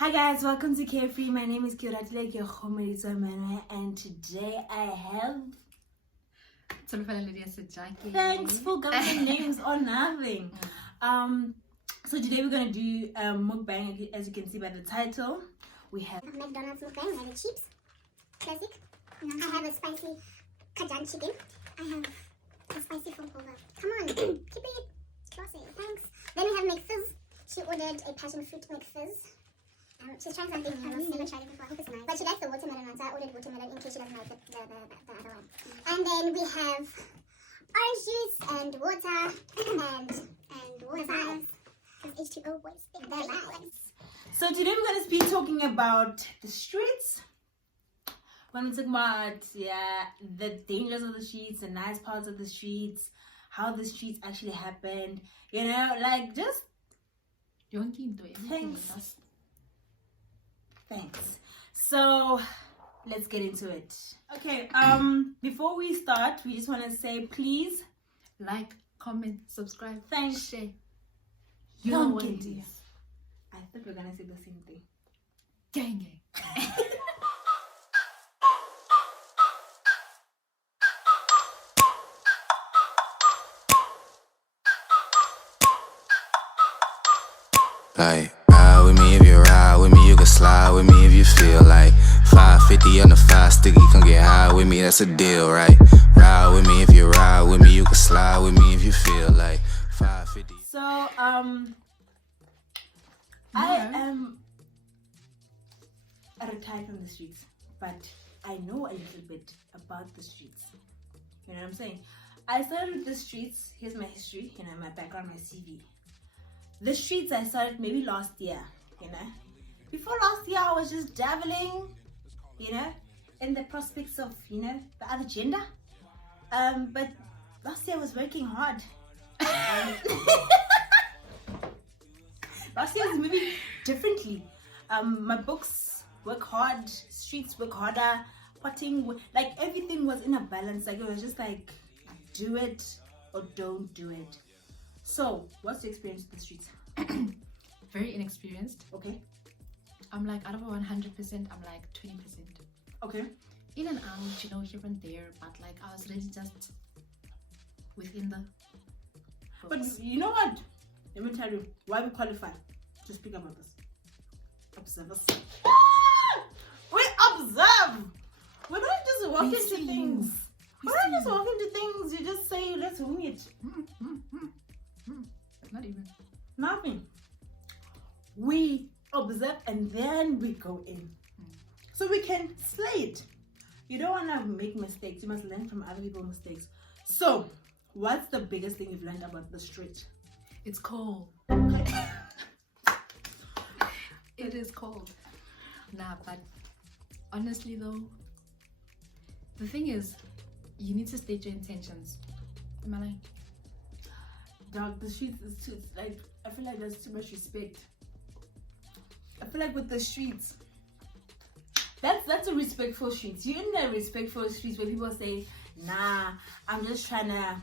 Hi guys, welcome to Carefree. My name is Kyoratile Kyokhomerizo, and today I have... Thanks for giving names or nothing. So today we're going to do mukbang, as you can see by the title. We have McDonald's mukbang. I have a chips classic. I have a spicy Kajang chicken. I have a spicy phone over. Come on, keep it classy. Thanks. Then we have McFizz. She ordered a passion fruit McFizz. She's trying something new. I've never tried it before. I hope it's nice. But she likes the watermelon one, so I ordered watermelon in case she doesn't like the other one. And then we have orange juice and water and water. Because H2O boys, they're nice. So today we're going to be talking about the streets. We're going to talk about the dangers of the streets, the nice parts of the streets, how the streets actually happened. You know, like just Thanks. So let's get into it. Okay, before we start, we just want to say please like, comment, subscribe, thanks, share. You know what it is. I thought we were gonna say the same thing. Gang gang. Like, ride with me if you ride with me, you can slide with me if you feel like 550 on the 5 sticky, come get high with me, that's a deal, right? Ride with me if you ride with me, you can slide with me if you feel like 550. So, I am retired from the streets, but I know a little bit about the streets. You know what I'm saying? I started with the streets. Here's my history, you know, my background, my CV. The streets I started maybe last year, you know. Before last year, I was just dabbling, you know, in the prospects of, you know, the other gender. But last year I was working hard. Last year I was moving differently. My books work hard, streets work harder, potting, like everything was in a balance. Like it was just like, do it or don't do it. So, what's the experience of the streets? Very inexperienced. Okay. I'm like, out of 100%, I'm like 20%. Okay. In and out, you know, here and there, but like I was really just within the books. But you know what? Let me tell you why we qualify to speak about this. Observe us. We observe. We don't just walk into things. We don't just walk into things. You just say, let's wing it. Not even. Nothing. We observe and then we go in. So we can slay it. You don't want to make mistakes. You must learn from other people's mistakes. So, what's the biggest thing you've learned about the street? It's cold. It is cold. Nah, but honestly though, the thing is, you need to state your intentions. Am I lying? Dog, the streets is too, like, I feel like there's too much respect. I feel like with the streets, that's a respectful streets. You're in the respectful streets where people say, nah, I'm just trying to,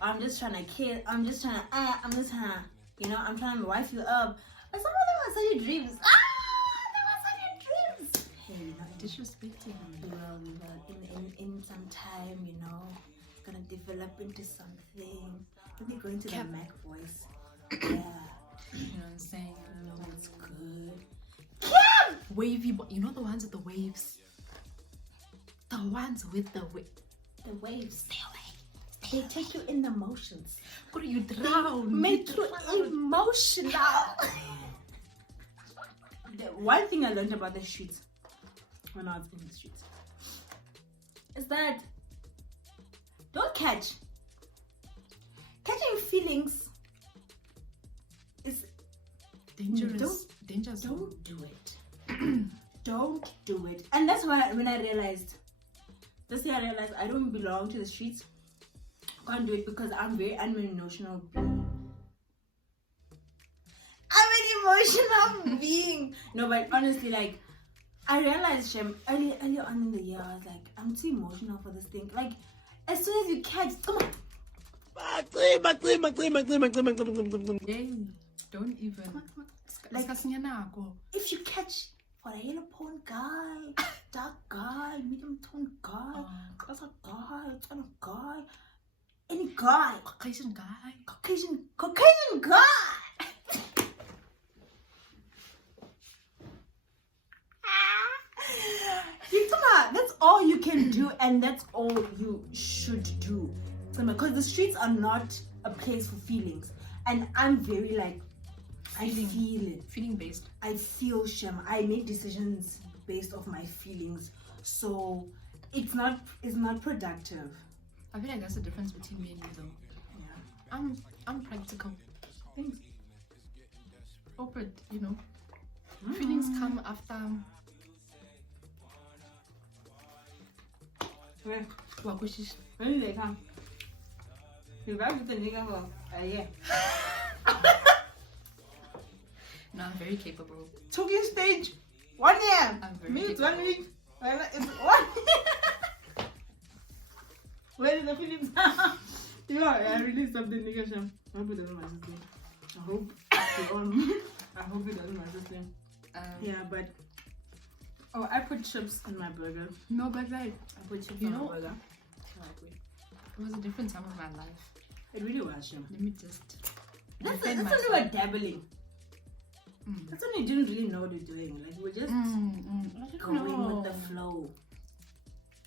I'm just trying to kill, I'm just trying to, you know, I'm trying to wife you up. But some of them are such dreams. They were such dreams. Hey, you know, Disrespecting me. we will in some time, you know, gonna develop into something. Let me go into the Mac voice. Yeah. You know what I'm saying? That's good. Wavy, but you know the ones with the waves? The ones with the The waves. Stay away. They take you in the motions. What do you drown? Make you emotional. The one thing I learned about the streets when I was in the streets is that don't catch. Catching feelings is dangerous. Dangerous. Don't do it. Don't do it. And that's why when I realized, this year I realized I don't belong to the streets. I can't do it because I'm an emotional being. I'm an emotional being. No, but honestly, like, I realized, Shem, earlier on in the year, I was like, I'm too emotional for this thing. Like, as soon as you catch, come on. Dang, don't even. Like, Like, if you catch for a yellow tone guy, dark guy, medium tone guy, that's a guy, it's a guy, any guy, Caucasian guy. Caucasian guy. That's all you can do, and that's all you should do. Because the streets are not a place for feelings, and I'm very like, I feel it. Feeling based. I feel shame. I make decisions based off my feelings, so it's not productive. I feel like that's the difference between me and you, though. Yeah. I'm practical. Thanks. Awkward, you know. Feelings come after. Where? Wakushish. When do they come? You guys with the nigga for a year. No, I'm very capable. Talking stage, 1 year. I'm very Me, it's capable. 1 week. It's 1 year. Where is the feelings? Yeah, I released something, nigga. Sham. I hope it doesn't my system. I hope it doesn't my system. Yeah, but I put chips in my burger. No, but like, I put chips You in my know- burger. it was a different time of my life. It really was, Sham. Let me just. That's defend only myself. we're dabbling. Mm. That's when you didn't really know what you're doing. Like, we're just I don't going know. with the flow.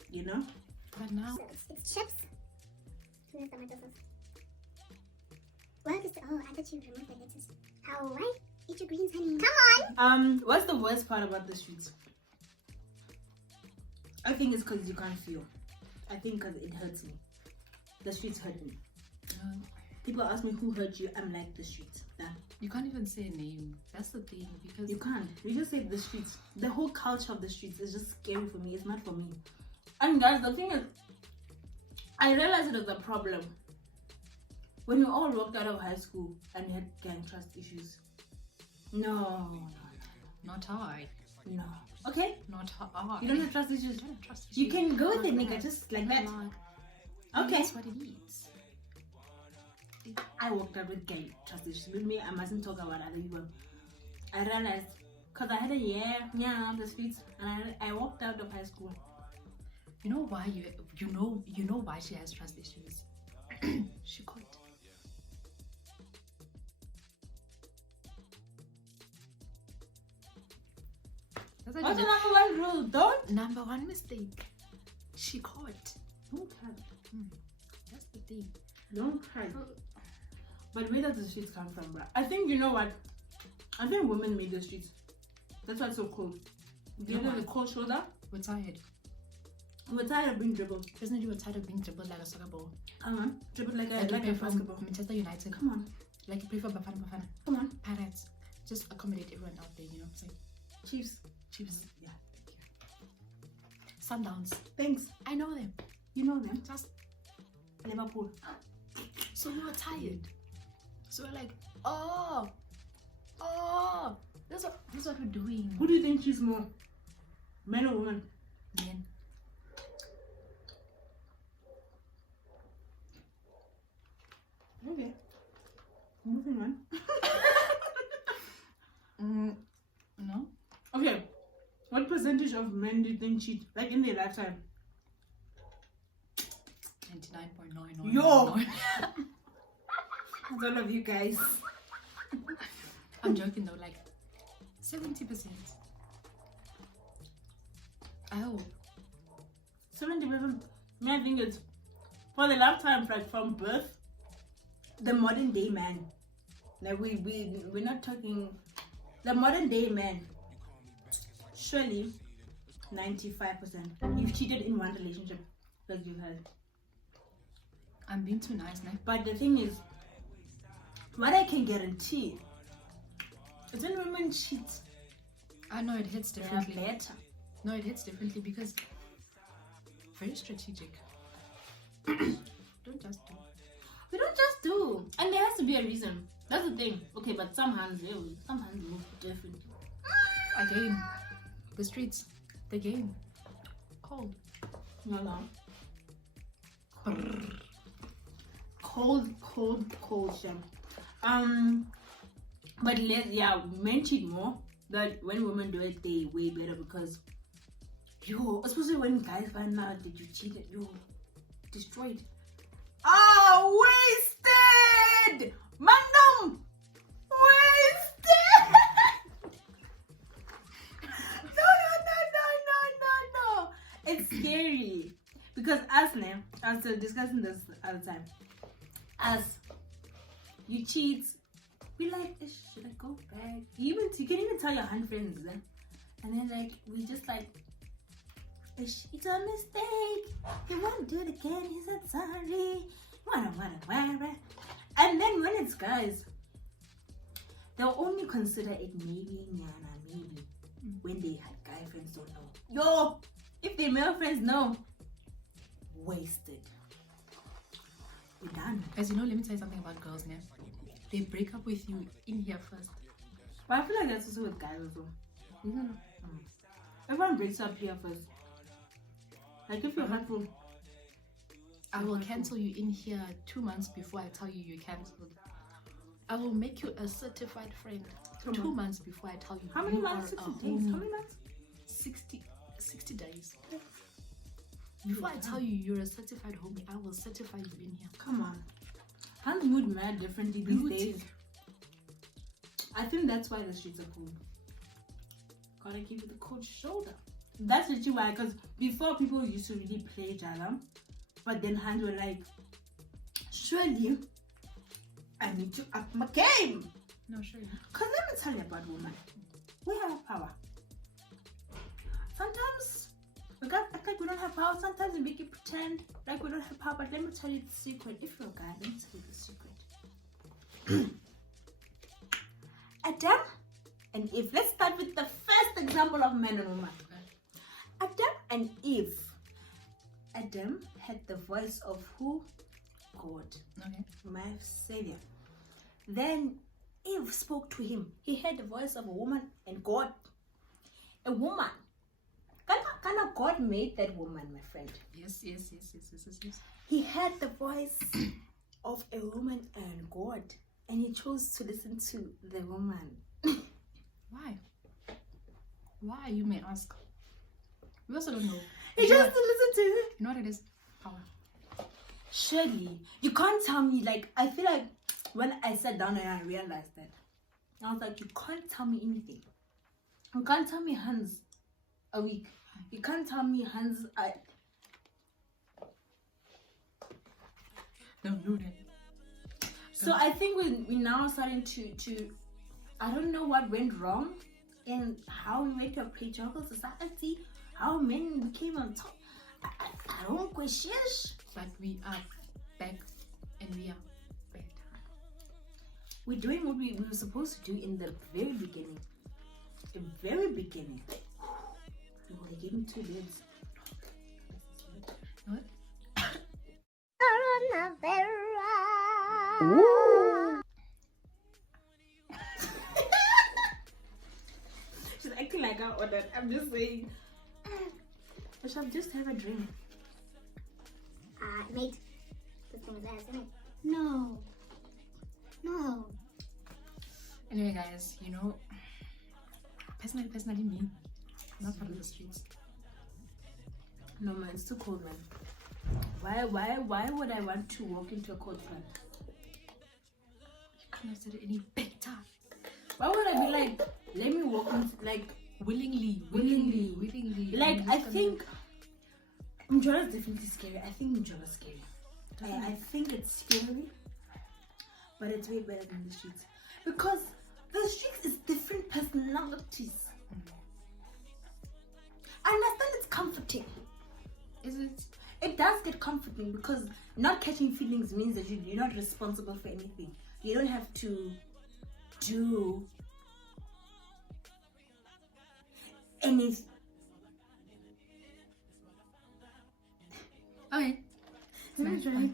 You know? But now, It's chips. Where's tomato sauce? What is the, oh, I thought you removed the lettuce. How right? Eat your greens, honey. Come on! What's the worst part about the streets? I think it's because you can't feel. I think because it hurts me. The streets hurt me. People ask me who hurt you. I'm like, the streets. Done. you can't even say a name. That's the thing, because You can't. You just say the streets. The whole culture of the streets is just scary for me. It's not for me. And guys, the thing is, I realized it was a problem when we all walked out of high school and we had gang trust issues. No. not I. No. Okay? Not I. You don't have trust issues. I don't trust You can go with it, Not nigga, like- just like not that. like- Okay. That's what it is. I walked out with gang trust issues. With me, I mustn't talk about other people. I realized, because I had a year on the streets, and I walked out of high school. You know why you know why she has trust issues. She caught. That's What's the what number one rule? Don't number one mistake. She caught. cry. That's the thing. Don't cry. But where does the streets come from, bro? I think, you know what? I think women made the streets. That's why it's so cold. Do you know know the why? cold shoulder? We're tired. We're tired of being dribbled. Isn't it you were tired of being dribbled like a soccer ball? Come on. Dribbled like Like you a play for basketball. Manchester United. Come on. Like you play for Bafana Bafana. Come on. Pirates. Just accommodate everyone out there, you know. Say Chiefs. Chiefs. Yeah. Sundowns. Thanks. I know them. You know them. Just Liverpool. so we were tired. So we're like, oh, that's what we're doing. Who do you think cheats more? Men or women? Men. Okay. Moving on. No. Okay. What percentage of men do you think cheat? Like in their lifetime? 99.9. Yo! That's all of you guys. I'm joking though, like 70%. I hope. 70%. I think it's for the lifetime, like from birth, the modern day man. Like we're not talking the modern day man. Surely 95%. You've cheated in one relationship that you had. I'm being too nice now. But the thing is, what I can guarantee is when women cheat, I know it hits they are differently. better. No, it hits differently because very strategic. Don't just do. We don't just do, and there has to be a reason. That's the thing. Okay, but some hands move differently. Again, the streets, the game, cold. No. Cold, Shem. But men cheat more. But when women do it, they way better because especially when guys find out that you cheated, you're destroyed. Wasted! Magnum! Wasted! No. It's scary. Because us now, I was discussing this other time. You cheat, we like, should I go back? You can even tell your hand friends, and then like we just like, it's a mistake. He won't do it again. He said sorry. And then when it's guys, they'll only consider it maybe when they had guy friends don't know. If their male friends know, wasted. We're done. As you know, let me tell you something about girls now. They break up with you in here first. But I feel like that's also with guys as well. Mm-hmm. Everyone breaks up here first. Like if you're hurtful, I will cancel you in here 2 months before I tell you you're cancelled. I will make you a certified friend 2 months before I tell you. How many you months? are 60 a days. homie. How many months? 60 days. Before I tell you you're a certified homie, I will certify you in here. Come on. Hans mood mad differently these days. I think that's why the streets are cool. Gotta give you the cold shoulder. That's literally why, because before people used to really play each other, but then Hans were like, surely I need to up my game. No, sure. Because let me tell you about women. We have power. Sometimes we got act like we don't have power. Sometimes we make it pretend like we don't have power. But let me tell you the secret. If you're a guy, let me tell you the secret. Adam and Eve. Let's start with the first example of man and woman. Adam and Eve. Adam had the voice of who? God. Okay. My savior. Then Eve spoke to him. He had the voice of a woman and God. A woman. Kind of God made that woman, my friend. Yes. He had the voice of a woman and God, and he chose to listen to the woman. Why? Why, you may ask. We also don't know. He chose to listen to her. You know what it is? Power. Surely, you can't tell me, like, I feel like when I sat down and I realized that, I was like, you can't tell me anything. You can't tell me Hans a week. You can't tell me Hans. No, that. So I think we now starting to I don't know what went wrong in how we went to a patriarchal society, how men became on top. I don't question. But we are back and we are better. We're doing what we were supposed to do in the very beginning. The very beginning. We were getting 2 beds. What? She's acting like I ordered. I'm just saying. I shall just have a drink. Mate, this thing is ass, isn't it? No. Anyway, guys, you know, personally me, not part of the streets. No man, it's too cold, man. Why would I want to walk into a cold front? You couldn't have said it any better. Why would I be like, let me walk into, like, Willingly. like, I think Mjola is definitely scary. I think Mjola is scary. I think it's scary, but it's way better than the streets, because the streets is different personalities. I understand it's comforting. Is it? It does get comforting, because not catching feelings means that you're not responsible for anything. You don't have to do anything. Okay. It's nice. Enjoy it.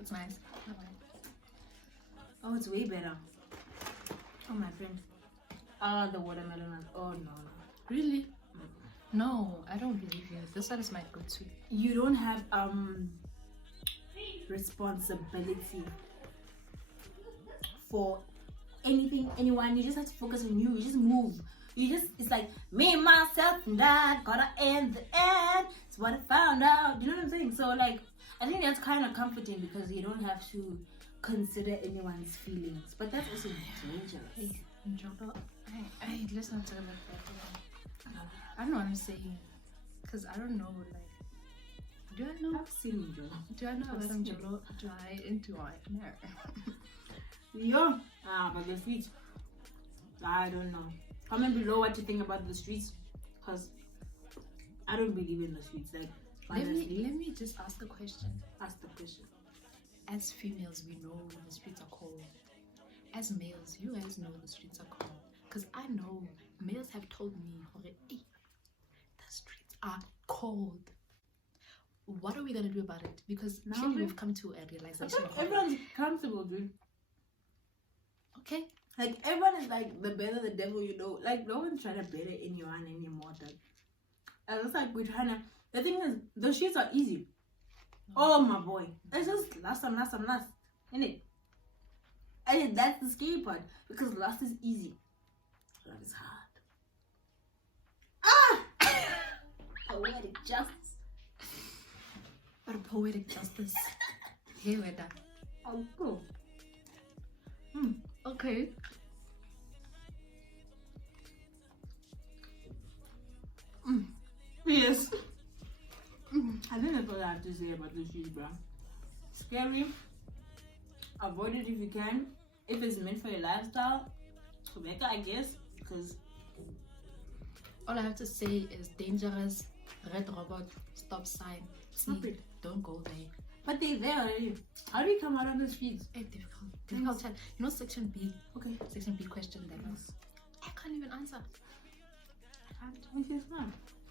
It's nice. Oh, it's way better. Oh, my friend. The watermelon one. Oh, no. Really? No, I don't believe you. This one is my go-to. You don't have responsibility for anything, anyone. You just have to focus on you. You just move. It's like me, myself, and I gotta end the end. It's what I found out. You know what I'm saying? So like, I think that's kind of comforting because you don't have to consider anyone's feelings. But that's also dangerous. Hey, let's not talk about that. I don't know what I'm saying. Because I don't know, like, do I know? I've seen you, Joe. Do I know about Jolo? Do I? No. Yo, but the streets, I don't know. Comment below what you think about the streets, because I don't believe in the streets. Like, honestly. Let me just ask a question. Ask the question. As females, we know the streets are cold. As males, you guys know the streets are cold. Because I know males have told me already, hey, the streets are cold. What are we gonna do about it? Because now clearly we've come to a realization. Everyone's comfortable, dude. Okay. Like, everyone is like the better the devil, you know. Like, no one's trying to better anyone anymore. And it's like we're trying to. The thing is, the sheets are easy. Oh my boy, it's just last. Innit? And that's the scary part because last is easy. Love is hard. Poetic justice. What a poetic justice. Here we're done. Oh, cool. Okay. Yes. I think that's what I have to say about the shoes, bro. Scary. Avoid it if you can. If it's meant for your lifestyle, better, I guess. Because all I have to say is dangerous, red robot, stop sign. Stop it. Don't go there. But they're there already. How do we come out of the streets? It's difficult chat. You know section B? Okay. Section B question that was. I can't even answer. I can't. Which is not.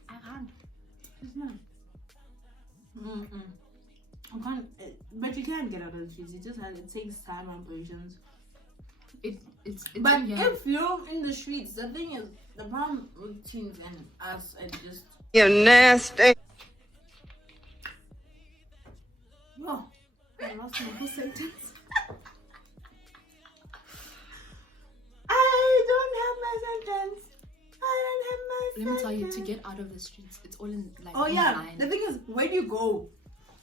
I can't. It's not. I can't. But you can get out of the streets. It takes time and patience. It's but if you're in the streets, the thing is, the problem with teens and us and just. You're nasty. Yo, I lost my whole sentence. I don't have my sentence. Let me tell you, to get out of the streets, it's all in like. Oh yeah, line. the thing is, where do you go?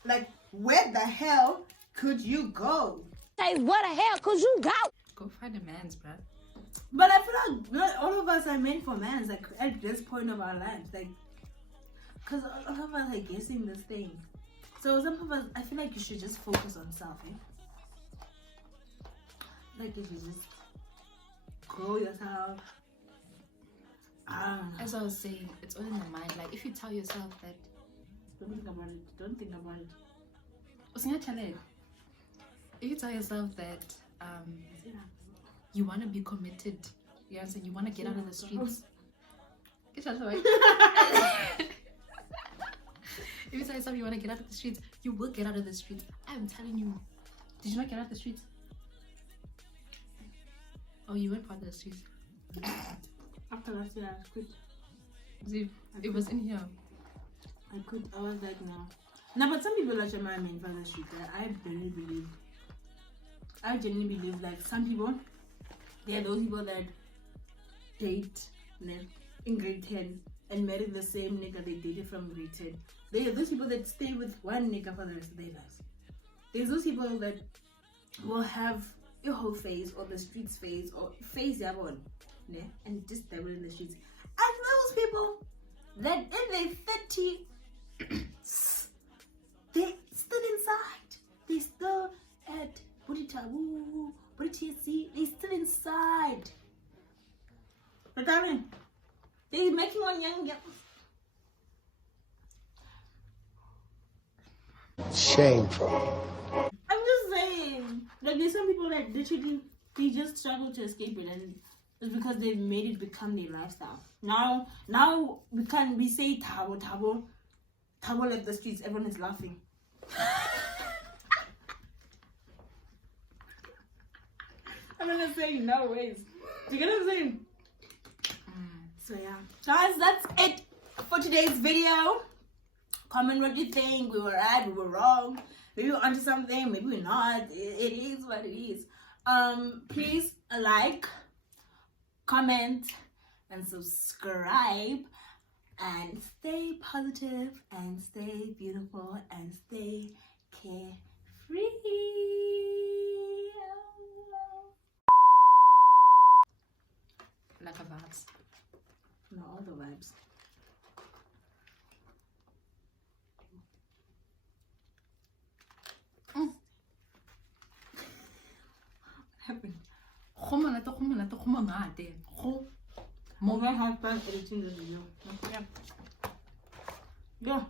Like, where the hell could you go? Say, where the hell could you go? Go find a man's, bruh. But I feel like not all of us are meant for mans. Like at this point of our lives, like, cause all of us are guessing this thing. So some of us, I feel like you should just focus on self, eh? Like if you just grow yourself. As I was saying, it's all in the mind. Like if you tell yourself that, Don't think about it. Don't think about it. If you tell yourself that you want to be committed, you know what I'm saying, you want to get out of the streets. If you tell yourself you want to get out of the streets, you will get out of the streets. I'm telling you. Did you not get out of the streets? Oh, you went part of the streets. After last year, I quit. See, it was in here. I quit. I was like, no. No, but some people actually my main for the street. I genuinely believe like some people, they are those people that date in grade 10 and marry the same nigga they dated from grade 10. They are those people that stay with one nigga for the rest of their lives. There's those people that will have your whole phase or the streets phase or phase their one, and just dabble in the streets. And those people that in their 30s, they still inside. They still at Booty Taboo, Booty TSC, they still inside. But I mean, they're making one young girl. Shameful. I'm just saying, like there's some people that literally they just struggle to escape it, and it's because they've made it become their lifestyle. Now we say tabo like the streets. Everyone is laughing. I'm not saying no ways. Do you get what I'm saying? So yeah, guys, that's it for today's video. Comment what you think. We were right, we were wrong. Maybe we're onto something, maybe we're not. It is what it is. Please like, comment, and subscribe. And stay positive, and stay beautiful, and stay carefree. Like a vibes. No, all the vibes. What happened? I'm gonna have fun editing the video. Yeah. Yeah.